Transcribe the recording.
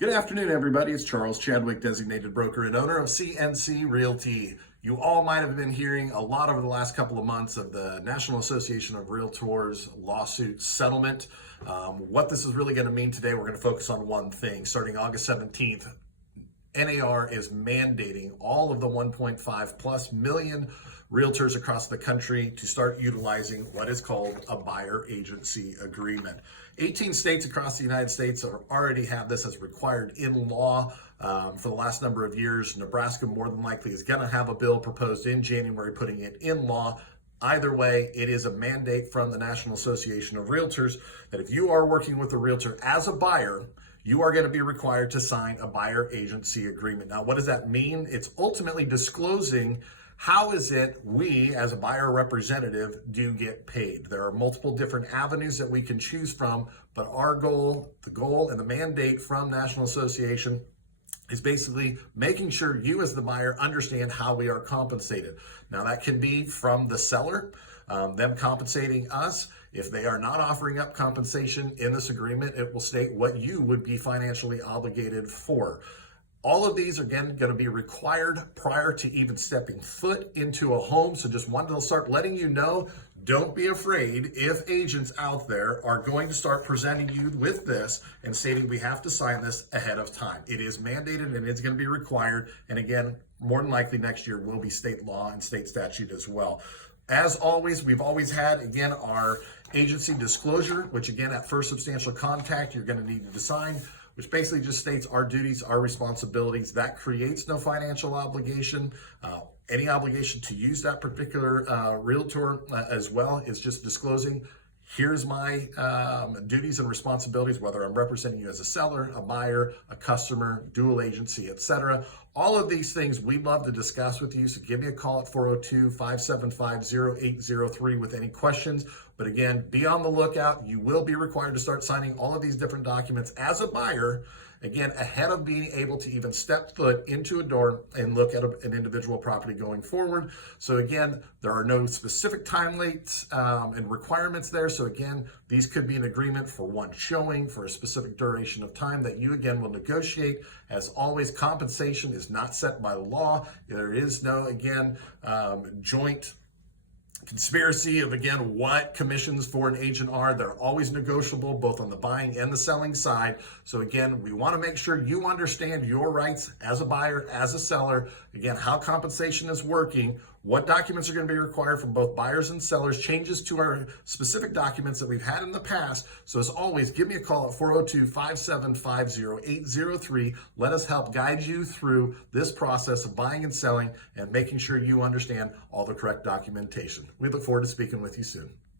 Good afternoon, everybody. It's Charles Chadwick, designated broker and owner of CNC Realty. You all might have been hearing a lot over the last couple of months of the National Association of Realtors lawsuit settlement. What this is really going to mean today, we're going to focus on one thing. Starting August 17th, NAR is mandating all of the 1.5 plus million realtors across the country to start utilizing what is called a buyer agency agreement. 18 states across the United States already have this as required in law for the last number of years. Nebraska more than likely is going to have a bill proposed in January putting it in law. Either way, it is a mandate from the National Association of Realtors that if you are working with a realtor as a buyer, you are going to be required to sign a buyer agency agreement. Now, what does that mean? It's ultimately disclosing how is it we, as a buyer representative, do get paid. There are multiple different avenues that we can choose from, but our goal, the goal and the mandate from National Association is basically making sure you as the buyer understand how we are compensated. Now that can be from the seller, them compensating us. If they are not offering up compensation in this agreement, it will state what you would be financially obligated for. All of these are again going to be required prior to even stepping foot into a home. So just wanted to start letting you know, don't be afraid if agents out there are going to start presenting you with this and stating we have to sign this ahead of time. It is mandated and it's going to be required. And again, more than likely next year will be state law and state statute as well. As always, we've always had, again, our agency disclosure, which again, at first substantial contact, you're going to need to sign, which basically just states our duties, our responsibilities. That creates no financial obligation. Any obligation to use that particular realtor as well is just disclosing, here's my duties and responsibilities, whether I'm representing you as a seller, a buyer, a customer, dual agency, etc. All of these things we'd love to discuss with you. So give me a call at 402-575-0803 with any questions. But again, be on the lookout. You will be required to start signing all of these different documents as a buyer, again, ahead of being able to even step foot into a door and look at an individual property going forward. So again, there are no specific time limits and requirements there. So again, these could be an agreement for one showing for a specific duration of time that you again will negotiate. As always, compensation is not set by law. There is no, again, joint conspiracy of, again, what commissions for an agent are. They're always negotiable, both on the buying and the selling side. So again, we want to make sure you understand your rights as a buyer, as a seller, again, how compensation is working, what documents are going to be required from both buyers and sellers, changes to our specific documents that we've had in the past. So as always, give me a call at 402-575-0803. Let us help guide you through this process of buying and selling and making sure you understand all the correct documentation. We look forward to speaking with you soon.